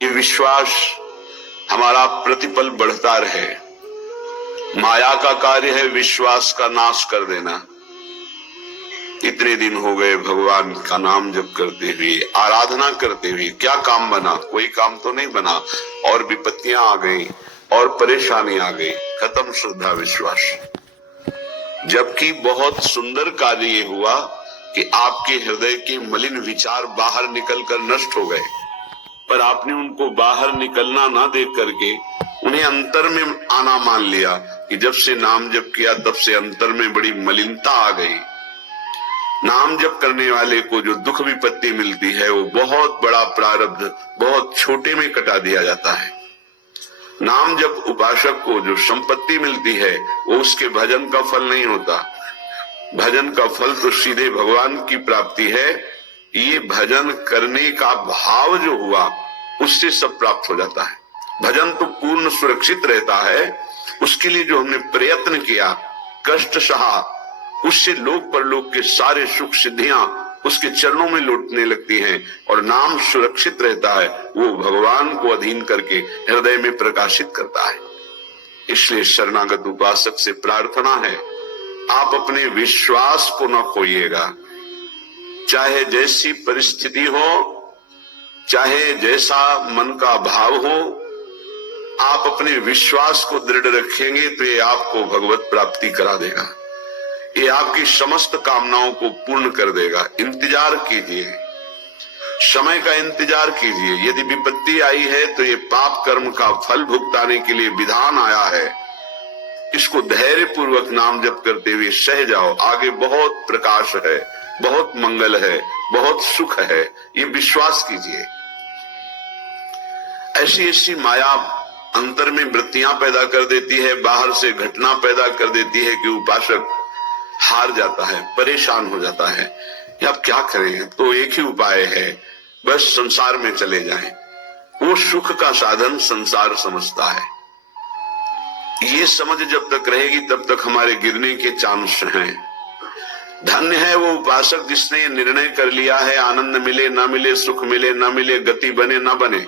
ये विश्वास हमारा प्रतिपल बढ़ता रहे। माया का कार्य है विश्वास का नाश कर देना। इतने दिन हो गए भगवान का नाम जप करते हुए, आराधना करते हुए, क्या काम बना? कोई काम तो नहीं बना, और विपत्तियां आ गई और परेशानी आ गई, खत्म श्रद्धा विश्वास। जबकि बहुत सुंदर कार्य ये हुआ कि आपके हृदय के मलिन विचार बाहर निकलकर नष्ट हो गए, पर आपने उनको बाहर निकलना ना देख करके उन्हें अंतर में आना मान लिया कि जब से नाम जप किया तब से अंतर में बड़ी मलिनता आ गई। नाम जप करने वाले को जो दुख विपत्ति मिलती है वो बहुत बड़ा प्रारब्ध बहुत छोटे में कटा दिया जाता है। नाम जप उपासक को जो संपत्ति मिलती है वो उसके भजन का फल नहीं होता। भजन का फल तो सीधे भगवान की प्राप्ति है। ये भजन करने का भाव जो हुआ उससे सब प्राप्त हो जाता है। भजन तो पूर्ण सुरक्षित रहता है। उसके लिए जो हमने प्रयत्न किया, कष्ट सहा, उससे लोक परलोक के सारे सुख सिद्धियां उसके चरणों में लौटने लगती हैं और नाम सुरक्षित रहता है। वो भगवान को अधीन करके हृदय में प्रकाशित करता है। इसलिए शरणागत उपासक से प्रार्थना है, आप अपने विश्वास को न खोइएगा। चाहे जैसी परिस्थिति हो, चाहे जैसा मन का भाव हो, आप अपने विश्वास को दृढ़ रखेंगे तो ये आपको भगवत प्राप्ति करा देगा। ये आपकी समस्त कामनाओं को पूर्ण कर देगा। इंतजार कीजिए, समय का इंतजार कीजिए। यदि विपत्ति आई है तो ये पाप कर्म का फल भुगताने के लिए विधान आया है। इसको धैर्य पूर्वक नाम जप करते हुए सह जाओ। आगे बहुत प्रकाश है, बहुत मंगल है, बहुत सुख है, ये विश्वास कीजिए। ऐसी ऐसी माया अंतर में वृत्तियां पैदा कर देती है, बाहर से घटना पैदा कर देती है कि उपासक हार जाता है, परेशान हो जाता है। अब क्या करें? तो एक ही उपाय है, बस संसार में चले जाएं। वो सुख का साधन संसार समझता है। ये समझ जब तक रहेगी तब तक हमारे गिरने के चांस हैं। धन्य है वो उपासक जिसने निर्णय कर लिया है, आनंद मिले ना मिले, सुख मिले ना मिले, गति बने ना बने,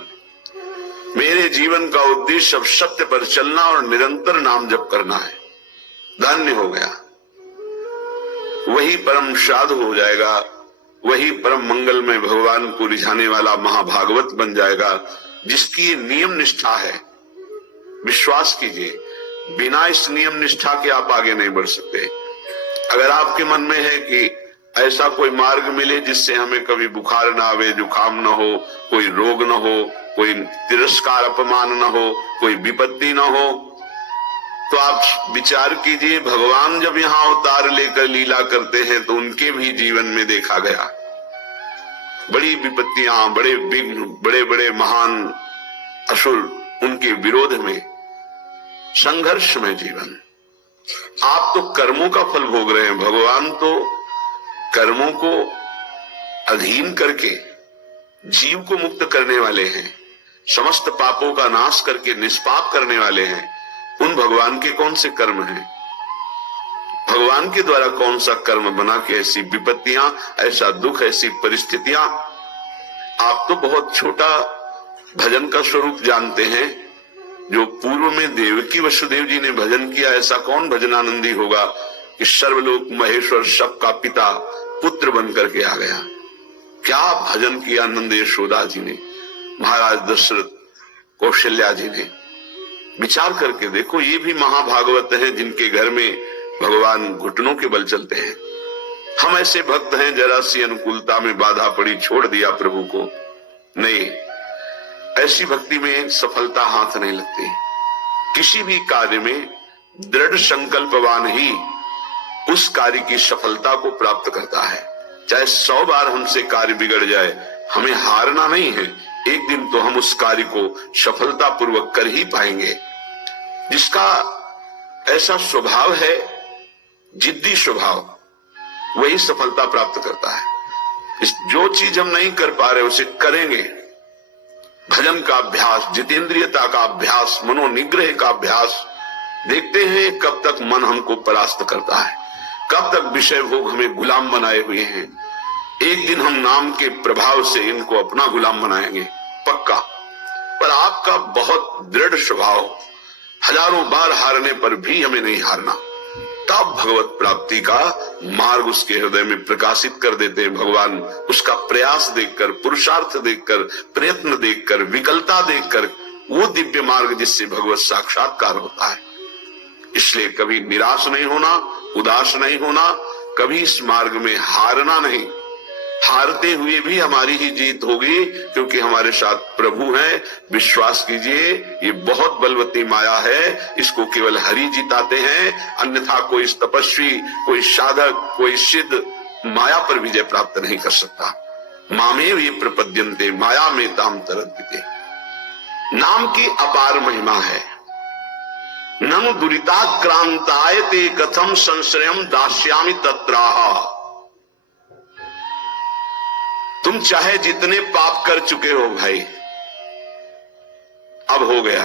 मेरे जीवन का उद्देश्य अब सत्य पर चलना और निरंतर नाम जप करना है। धन्य हो गया, वही परम साधु हो जाएगा, वही परम मंगल में भगवान को रिझाने वाला महाभागवत बन जाएगा, जिसकी नियम निष्ठा है। विश्वास कीजिए, बिना इस नियम निष्ठा के आप आगे नहीं बढ़ सकते। अगर आपके मन में है कि ऐसा कोई मार्ग मिले जिससे हमें कभी बुखार ना आवे, जुकाम ना हो, कोई रोग ना हो, कोई तिरस्कार अपमान ना हो, कोई विपत्ति ना हो, तो आप विचार कीजिए, भगवान जब यहाँ अवतार लेकर लीला करते हैं तो उनके भी जीवन में देखा गया बड़ी विपत्तियां, बड़े विघ्न, बड़े बड़े महान असुर, उनके विरोध में संघर्ष में जीवन। आप तो कर्मों का फल भोग रहे हैं, भगवान तो कर्मों को अधीन करके जीव को मुक्त करने वाले हैं, समस्त पापों का नाश करके निष्पाप करने वाले हैं। उन भगवान के कौन से कर्म हैं? भगवान के द्वारा कौन सा कर्म बना कि ऐसी विपत्तियां, ऐसा दुख, ऐसी परिस्थितियां? आप तो बहुत छोटा भजन का स्वरूप जानते हैं। जो पूर्व में देवकी वसुदेव जी ने भजन किया, ऐसा कौन भजनानंदी होगा कि सर्वलोक महेश्वर सबका पिता पुत्र बन करके आ गया। क्या भजन किया नंद यशोदा जी ने, महाराज दशरथ, कौशल्या जी ने। विचार करके देखो, ये भी महाभागवत हैं जिनके घर में भगवान घुटनों के बल चलते हैं। हम ऐसे भक्त हैं, जरा सी अनुकूलता में बाधा पड़ी, छोड़ दिया प्रभु को। नहीं, ऐसी भक्ति में सफलता हाथ नहीं लगती। किसी भी कार्य में दृढ़ संकल्पवान ही उस कार्य की सफलता को प्राप्त करता है। चाहे 100 बार हमसे कार्य बिगड़ जाए, हमें हारना नहीं है। एक दिन तो हम उस कार्य को सफलता पूर्वक कर ही पाएंगे। जिसका ऐसा स्वभाव है, जिद्दी स्वभाव, वही सफलता प्राप्त करता है। जो चीज हम नहीं कर पा रहे उसे करेंगे। भजन का अभ्यास, जितेंद्रियता का अभ्यास, मनोनिग्रह का अभ्यास, देखते हैं कब तक मन हमको परास्त करता है, कब तक विषय भोग हमें गुलाम बनाए हुए हैं। एक दिन हम नाम के प्रभाव से इनको अपना गुलाम बनाएंगे, पक्का। पाप का बहुत दृढ़ स्वभाव, हजारों बार हारने पर भी हमें नहीं हारना, तब भगवत प्राप्ति का मार्ग उसके हृदय में प्रकाशित कर देते हैं भगवान। उसका प्रयास देखकर, पुरुषार्थ देखकर, प्रयत्न देखकर, विकलता देखकर, वो दिव्य मार्ग जिससे भगवत साक्षात्कार होता है। इसलिए कभी निराश नहीं होना, उदास नहीं होना, कभी इस मार्ग में हारना नहीं। हारते हुए भी हमारी ही जीत होगी, क्योंकि हमारे साथ प्रभु हैं। विश्वास कीजिए, ये बहुत बलवती माया है, इसको केवल हरि जिताते हैं। अन्यथा कोई तपस्वी, कोई साधक, कोई सिद्ध माया पर विजय प्राप्त नहीं कर सकता। मामेव ये प्रपद्यन्ते माया में ताम तरद्विते। नाम की अपार महिमा है। ननु दुरिताक्रांतायते कथम संश्रयम दास्यामि तत्राह। तुम चाहे जितने पाप कर चुके हो भाई, अब हो गया,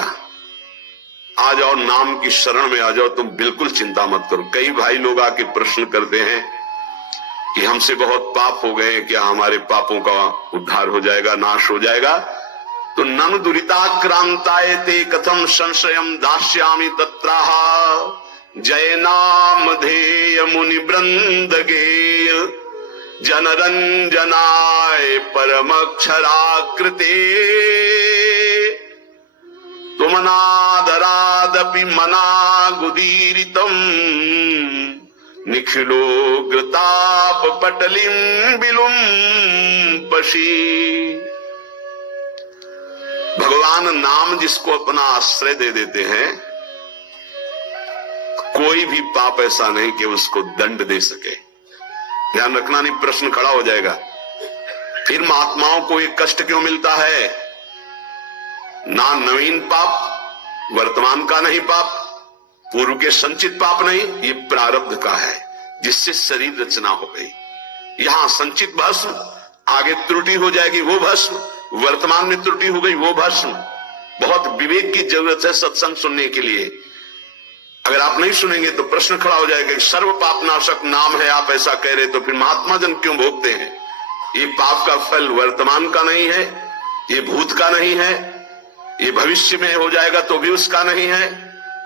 आ जाओ नाम की शरण में आ जाओ, तुम बिल्कुल चिंता मत करो। कई भाई लोग आके प्रश्न करते हैं कि हमसे बहुत पाप हो गए, क्या हमारे पापों का उद्धार हो जाएगा, नाश हो जाएगा? तो ननु दुरिताक्रांतायते कथम संशयम दास्यामि तत्राह। जय नाम धेय मुनि वृंद गेय जनरंजनाय परमक्षराकृते। तुमनादरादपि मनागुदीरितम निखिलोग्रताप पटलिम विलुम्पशी। भगवान नाम जिसको अपना आश्रय दे देते हैं, कोई भी पाप ऐसा नहीं कि उसको दंड दे सके। ध्यान रखना, नहीं प्रश्न खड़ा हो जाएगा, फिर महात्माओं को ये कष्ट क्यों मिलता है? ना नवीन पाप, वर्तमान का नहीं पाप, पूर्व के संचित पाप नहीं, ये प्रारब्ध का है, जिससे शरीर रचना हो गई। यहां संचित भस्म, आगे त्रुटि हो जाएगी वो भस्म, वर्तमान में त्रुटि हो गई वो भस्म। बहुत विवेक की जरूरत है सत्संग सुनने के लिए। अगर आप नहीं सुनेंगे तो प्रश्न खड़ा हो जाएगा कि सर्व पाप नाशक नाम है, आप ऐसा कह रहे, तो फिर महात्मा जन क्यों भोगते हैं? ये पाप का फल वर्तमान का नहीं है, ये भूत का नहीं है, ये भविष्य में हो जाएगा तो भी उसका नहीं है।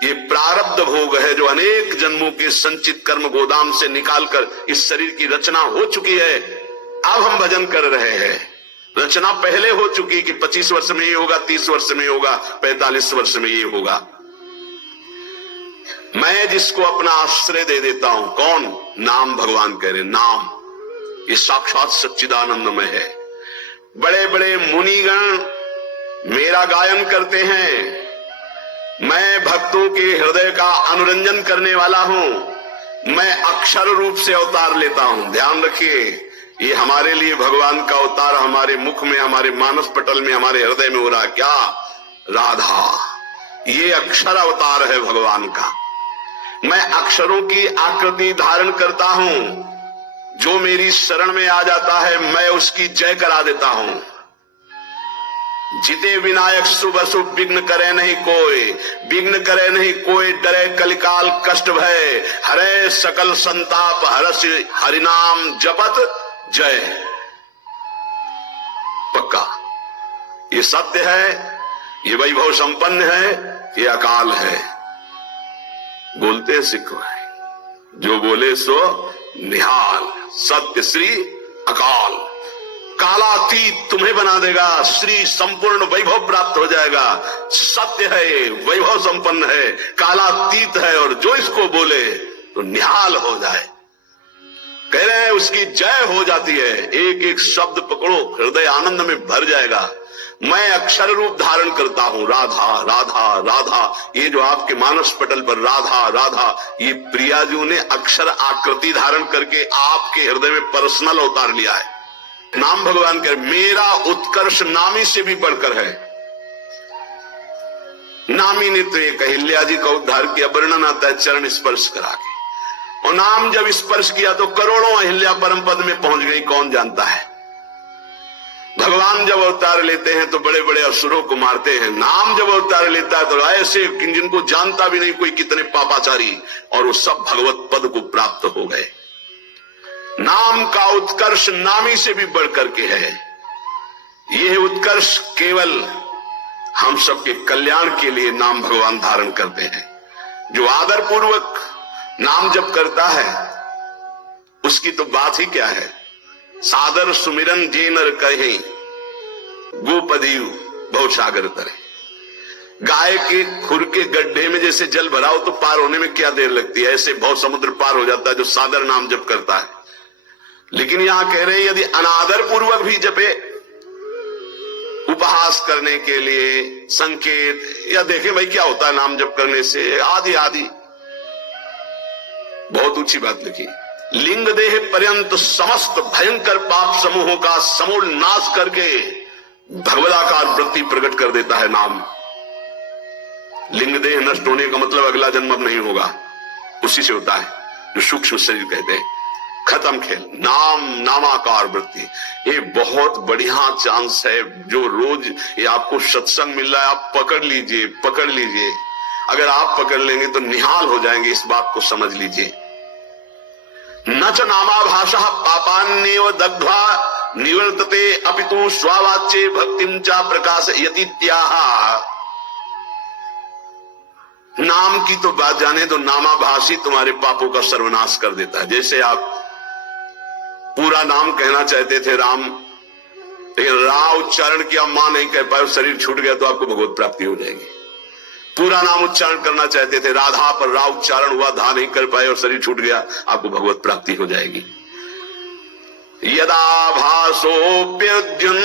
ये प्रारब्ध भोग है जो अनेक जन्मों के संचित कर्म गोदाम से निकालकर इस शरीर की रचना हो चुकी है। अब हम भजन कर रहे हैं, रचना पहले हो चुकी कि 25 वर्ष में ये होगा, 30 वर्ष में होगा, 45 वर्ष में ये होगा। मैं जिसको अपना आश्रय दे देता हूं, कौन? नाम। भगवान कह रहे नाम ये साक्षात सच्चिदानंदमय है। बड़े बड़े मुनिगण मेरा गायन करते हैं, मैं भक्तों के हृदय का अनुरंजन करने वाला हूं। मैं अक्षर रूप से अवतार लेता हूं। ध्यान रखिए, ये हमारे लिए भगवान का अवतार हमारे मुख में, हमारे मानस पटल में, हमारे हृदय में हो रहा है। क्या? राधा। ये अक्षर अवतार है भगवान का। मैं अक्षरों की आकृति धारण करता हूं। जो मेरी शरण में आ जाता है मैं उसकी जय करा देता हूं। जिते विनायक शुभ अशुभ विघ्न करे नहीं कोई, विघ्न करे नहीं कोई, डरे कलिकाल कष्ट भय, हरे सकल संताप हरस हरिनाम जपत जय। पक्का ये सत्य है, ये वैभव संपन्न है, ये अकाल है। बोलते सिख भाई, जो बोले सो निहाल। सत्य श्री अकाल, कालातीत तुम्हें बना देगा, श्री संपूर्ण वैभव प्राप्त हो जाएगा। सत्य है, वैभव संपन्न है, कालातीत है, और जो इसको बोले तो निहाल हो जाए। कह रहे हैं उसकी जय हो जाती है। एक एक शब्द पकड़ो, हृदय आनंद में भर जाएगा। मैं अक्षर रूप धारण करता हूं, राधा राधा राधा। ये जो आपके मानस पटल पर राधा राधा, ये प्रियाजू ने अक्षर आकृति धारण करके आपके हृदय में पर्सनल अवतार लिया है। नाम भगवान कह, मेरा उत्कर्ष नामी से भी बढ़कर है। नामी ने तो एक अहिल्या जी का उद्धार किया, वर्णन आता है चरण स्पर्श करा के। और नाम जब स्पर्श किया तो करोड़ों अहिल्या परम पद में पहुंच गई, कौन जानता है। भगवान जब अवतार लेते हैं तो बड़े बड़े असुरों को मारते हैं। नाम जब अवतार लेता है तो ऐसे जिनको जानता भी नहीं कोई कितने पापाचारी, और वो सब भगवत पद को प्राप्त हो गए। नाम का उत्कर्ष नामी से भी बढ़कर के है। यह उत्कर्ष केवल हम सबके कल्याण के लिए नाम भगवान धारण करते हैं। जो आदर पूर्वक नाम जप करता है उसकी तो बात ही क्या है। सादर सुमिरन जे नर कहे गोपदीव भवसागर तरे। गाय के खुर के गड्ढे में जैसे जल भरा हो तो पार होने में क्या देर लगती है, ऐसे भव समुद्र पार हो जाता है जो सादर नाम जप करता है। लेकिन यहां कह रहे हैं यदि अनादर पूर्वक भी जपे, उपहास करने के लिए, संकेत, या देखें भाई क्या होता है नाम जप करने से, आदि आदि, बहुत ऊंची बात लिखी। लिंग देह पर्यंत समस्त भयंकर पाप समूहों का समूल नाश करके भगवदाकार वृत्ति प्रकट कर देता है नाम। लिंग देह नष्ट होने का मतलब अगला जन्म अब नहीं होगा, उसी से होता है जो सूक्ष्म शरीर कहते हैं। खत्म खेल। नाम नामाकार वृत्ति, ये बहुत बढ़िया चांस है जो रोज ये आपको सत्संग मिल रहा है, आप पकड़ लीजिए, पकड़ लीजिए। अगर आप पकड़ लेंगे तो निहाल हो जाएंगे, इस बात को समझ लीजिए। न च नामाभाषा पापान्येव दग्ध्वा निवर्तते अपितु स्वावाच्ये भक्तिं च प्रकाशयतीत्याह। नाम की तो बात जाने दो, नामाभाषी तुम्हारे पापों का सर्वनाश कर देता है। जैसे आप पूरा नाम कहना चाहते थे राम, लेकिन रा उच्चारण किया, मां नहीं कह पाए, शरीर छूट गया तो आपको भगवत प्राप्ति हो जाएगी। पूरा नाम उच्चारण करना चाहते थे राधा, पर रा उच्चारण हुआ, धा नहीं कर पाए और शरीर छूट गया, आपको भगवत प्राप्ति हो जाएगी। यदा भासोप्यद्युन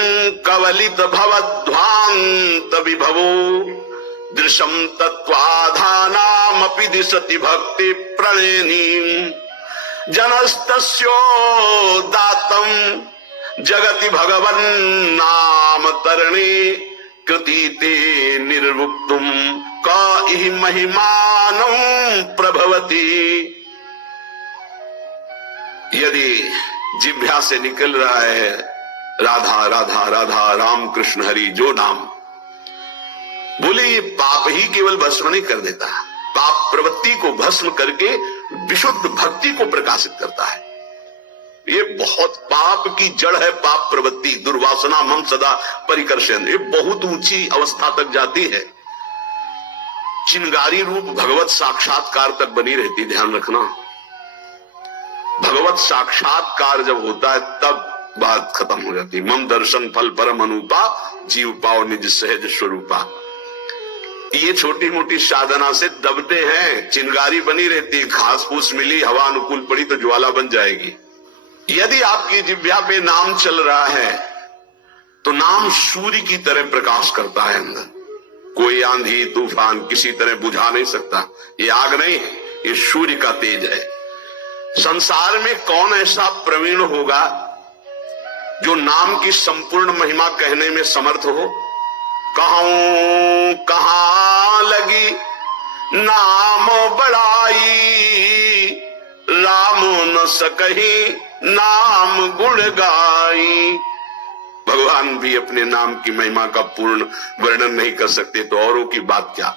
कवलित भवध्वांत विभवो दृशम तत्वाधानामपि दिशति भक्ति प्रणयनीम जनस्तस्यो दातम जगति भगवन् नाम तरणे कृति ते निर्वुक्तुम काहि महिमानं प्रभवति। यदि जिह्वा से निकल रहा है राधा राधा राधा राम कृष्ण हरि जो नाम, बोले ये पाप ही केवल भस्म नहीं कर देता, पाप प्रवृत्ति को भस्म करके विशुद्ध भक्ति को प्रकाशित करता है। ये बहुत पाप की जड़ है पाप प्रवृत्ति, दुर्वासना मम सदा परिकर्षण, ये बहुत ऊंची अवस्था तक जाती है, चिंगारी रूप भगवत साक्षात्कार तक बनी रहती। ध्यान रखना, भगवत साक्षात्कार जब होता है तब बात खत्म हो जाती। मम दर्शन फल परम अनुपा जीव पाओ निज सहज स्वरूपा। ये छोटी मोटी साधना से दबते हैं, चिंगारी बनी रहती, घास फूस मिली, हवा अनुकूल पड़ी तो ज्वाला बन जाएगी। यदि आपकी जिह्वा पे नाम चल रहा है तो नाम सूर्य की तरह प्रकाश करता है अंदर। कोई आंधी तूफान किसी तरह बुझा नहीं सकता। ये आग नहीं, ये सूर्य का तेज है। संसार में कौन ऐसा प्रवीण होगा जो नाम की संपूर्ण महिमा कहने में समर्थ हो। कहूं कहां लगी नाम बड़ाई, राम न सकही नाम गुण गाई। भगवान भी अपने नाम की महिमा का पूर्ण वर्णन नहीं कर सकते तो औरों की बात क्या।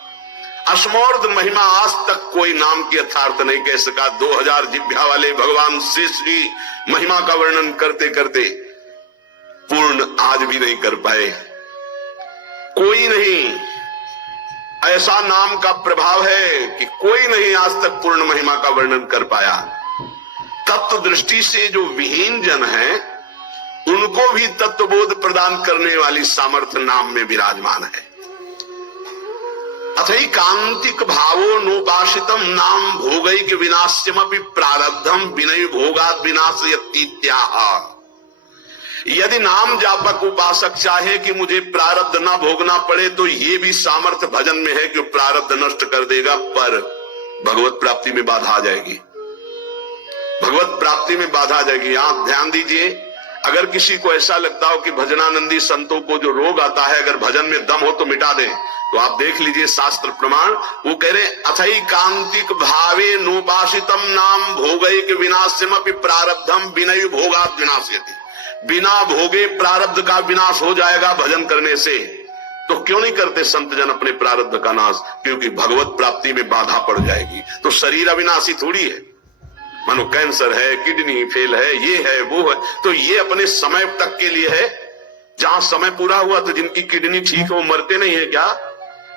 असमोर्ध महिमा आज तक कोई नाम की यथार्थ नहीं कह सका। 2000 जिह्वा वाले भगवान शेष की महिमा का वर्णन करते करते पूर्ण आज भी नहीं कर पाए। कोई नहीं, ऐसा नाम का प्रभाव है कि कोई नहीं आज तक पूर्ण महिमा का वर्णन कर पाया। तत्व दृष्टि से जो विहीन जन है उनको भी तत्वबोध प्रदान करने वाली सामर्थ्य नाम में विराजमान है। अथई कांतिक भावो नोपासितम नाम भोगैक विनाश्यमपि प्रारब्धम विनय भोगात् विनाशयतीत्याह। यदि नाम जापक उपासक चाहे कि मुझे प्रारब्ध ना भोगना पड़े तो ये भी सामर्थ्य भजन में है कि प्रारब्ध नष्ट कर देगा, पर भगवत प्राप्ति में बाधा आ जाएगी। भगवत प्राप्ति में बाधा आ जाएगी। आप ध्यान दीजिए, अगर किसी को ऐसा लगता हो कि भजनानंदी संतों को जो रोग आता है अगर भजन में दम हो तो मिटा दें, तो आप देख लीजिए शास्त्र प्रमाण। वो कह रहे अथई कांतिक भावे नोपासितम नाम भोगैक विनाश्यमपि प्रारब्धम विनय भोगात् विनाशयति। बिना भोगे प्रारब्ध का विनाश हो जाएगा भजन करने से। तो क्यों नहीं करते संत जन अपने प्रारब्ध का नाश? क्योंकि भगवत प्राप्ति में बाधा पड़ जाएगी। तो शरीर अविनाशी थोड़ी है, मानो कैंसर है, किडनी फेल है, ये है वो है, तो ये अपने समय तक के लिए है। जहां समय पूरा हुआ तो जिनकी किडनी ठीक है वो मरते नहीं है क्या?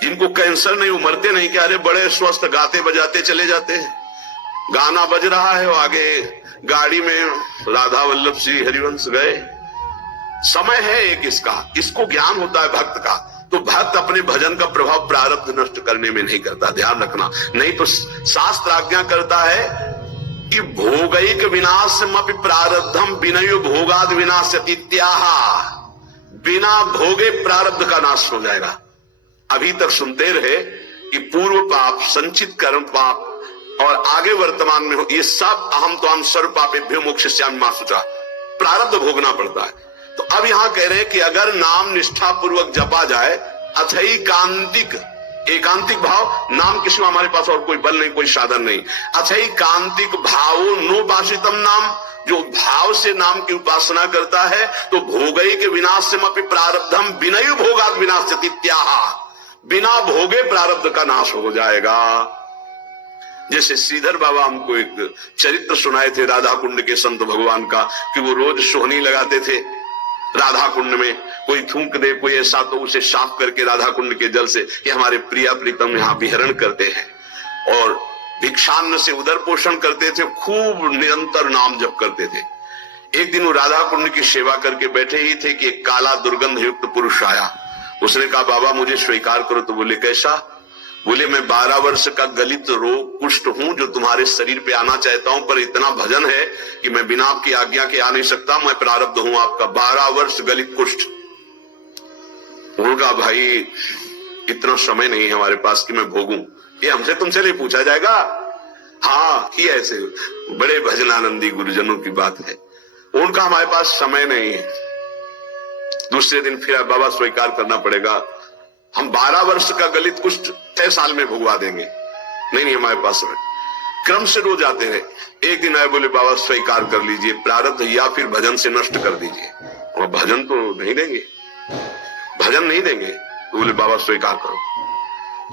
जिनको कैंसर नहीं वो मरते नहीं क्या? अरे बड़े स्वस्थ गाते बजाते चले जाते हैं। गाना बज रहा है वो आगे गाड़ी में राधा वल्लभ श्री हरिवंश गए। समय है एक इसको ज्ञान होता है भक्त का। तो भक्त अपने भजन का प्रभाव प्रारब्ध नष्ट करने में नहीं करता, ध्यान रखना। नहीं तो शास्त्र आज्ञा करता है कि भोगैक विनाशमपि प्रारब्धम विनयो भोगाद विनाश्यति इत्याह। बिना भोगे प्रारब्ध का नाश हो जाएगा। अभी तक सुनते रहे कि पूर्व पाप, संचित कर्म पाप और आगे वर्तमान में हो, ये सब अहम तो हम सर्व पापेभ्यो मोक्षयिष्यामि मा शुचा, प्रारब्ध भोगना पड़ता है। तो अब यहां कह रहे हैं कि अगर नाम निष्ठा पूर्वक जपा जाए, अथई कांतिक, एकांतिक भाव, नाम के सिवा हमारे पास और कोई बल नहीं, कोई साधन नहीं। अथई कांतिक भावो नोपासितम नाम, जो भाव से नाम की उपासना करता है तो भोगई के विनाश से मपि प्रारब्धम विनय भोगात विनाश्यति इत्याह। बिना भोगे प्रारब्ध का नाश हो जाएगा। जैसे श्रीधर बाबा हमको एक चरित्र सुनाए थे राधा कुंड के संत भगवान का, कि वो रोज सोहनी लगाते थे राधा कुंड में। कोई थूक दे कोई ऐसा तो उसे साफ करके राधा कुंड के जल से, ये हमारे प्रिया प्रीतम यहाँ विहरण करते हैं। और भिक्षान्न से उदर पोषण करते थे, खूब निरंतर नाम जप करते थे। एक दिन वो राधा कुंड की सेवा करके बैठे ही थे कि एक काला दुर्गंध युक्त पुरुष आया। उसने कहा बाबा मुझे स्वीकार करो। तो बोले कैसा? बोले मैं 12 वर्ष का गलित रोग कुष्ठ हूं जो तुम्हारे शरीर पे आना चाहता हूं, पर इतना भजन है कि मैं बिना आपकी आज्ञा के आ नहीं सकता, मैं प्रारब्ध हूं आपका। 12 वर्ष गलित कुष्ठ। उनका भाई इतना समय नहीं है हमारे पास कि मैं भोगूं, ये हमसे तुमसे नहीं पूछा जाएगा। हाँ ही ऐसे बड़े भजनानंदी गुरुजनों की बात है, उनका हमारे पास समय नहीं है। दूसरे दिन फिर बाबा स्वीकार करना पड़ेगा, हम 12 वर्ष का गलित कुष्ठ 6 साल में भुगवा देंगे। नहीं हमारे पास समय। क्रम से रोज आते रहे। एक दिन आए बोले बाबा स्वीकार कर लीजिए प्रारब्ध, या फिर भजन से नष्ट कर दीजिए। और भजन तो नहीं देंगे, भजन नहीं देंगे। तो बोले बाबा स्वीकार करो।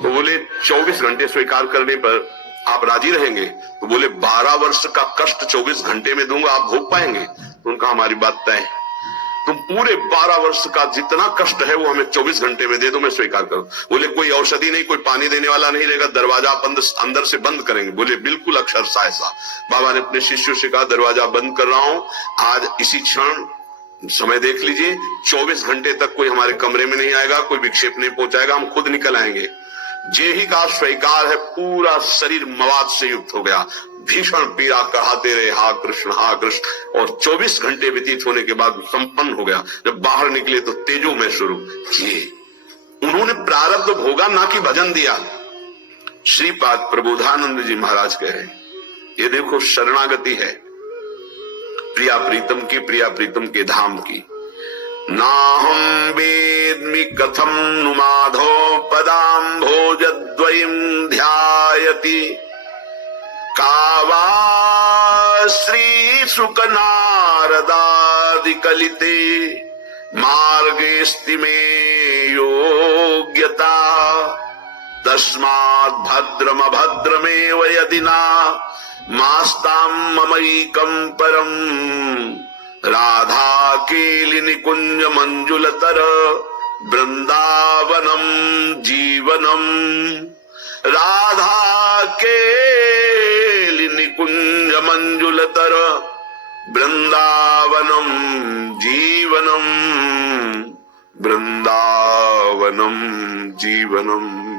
तो बोले 24 घंटे स्वीकार करने पर आप राजी रहेंगे? तो बोले 12 वर्ष का कष्ट 24 घंटे में दूंगा, आप भोग पाएंगे? तो उनका हमारी बात तय है, तुम पूरे 12 वर्ष का जितना कष्ट है वो हमें 24 घंटे में दे दो, मैं स्वीकार करूं। बोले कोई औषधि नहीं, कोई पानी देने वाला नहीं रहेगा, दरवाजा अंदर से बंद करेंगे। बोले बिल्कुल अक्षरशः ऐसा। बाबा ने अपने शिष्यों से कहा दरवाजा बंद कर रहा हूं, आज इसी क्षण समय देख लीजिए, 24 घंटे तक कोई हमारे कमरे में नहीं आएगा, कोई विक्षेप नहीं पहुंचाएगा, हम खुद निकल आएंगे। जे ही का स्वीकार है, पूरा शरीर मवाद से युक्त हो गया, भीषण पीड़ा कहते रहे हा कृष्ण हा कृष्ण। और 24 घंटे व्यतीत होने के बाद संपन्न हो गया। जब बाहर निकले तो तेजो में स्वरूप। ये उन्होंने प्रारब्ध भोगा, ना कि भजन दिया। श्रीपाद प्रबोधानंद जी महाराज कह रहे हैं, ये देखो शरणागति है प्रिया प्रीतम की, प्रिया प्रीतम के धाम की। नाहं वेद्मि कथं नु माधो पदाम्भोजद्वयं ध्यायति, कावा श्री शुक नारदादि कलिते मार्गेस्ति मे योग्यता, तस्मात् भद्रम भद्रमेव यदि ना मास्तां ममैकं परम, राधा केलि निकुंज मंजुलतर वृंदावनम जीवनम, राधा केलि निकुंज मंजुलतर वृंदावनम जीवनम, वृंदावनम जीवनम।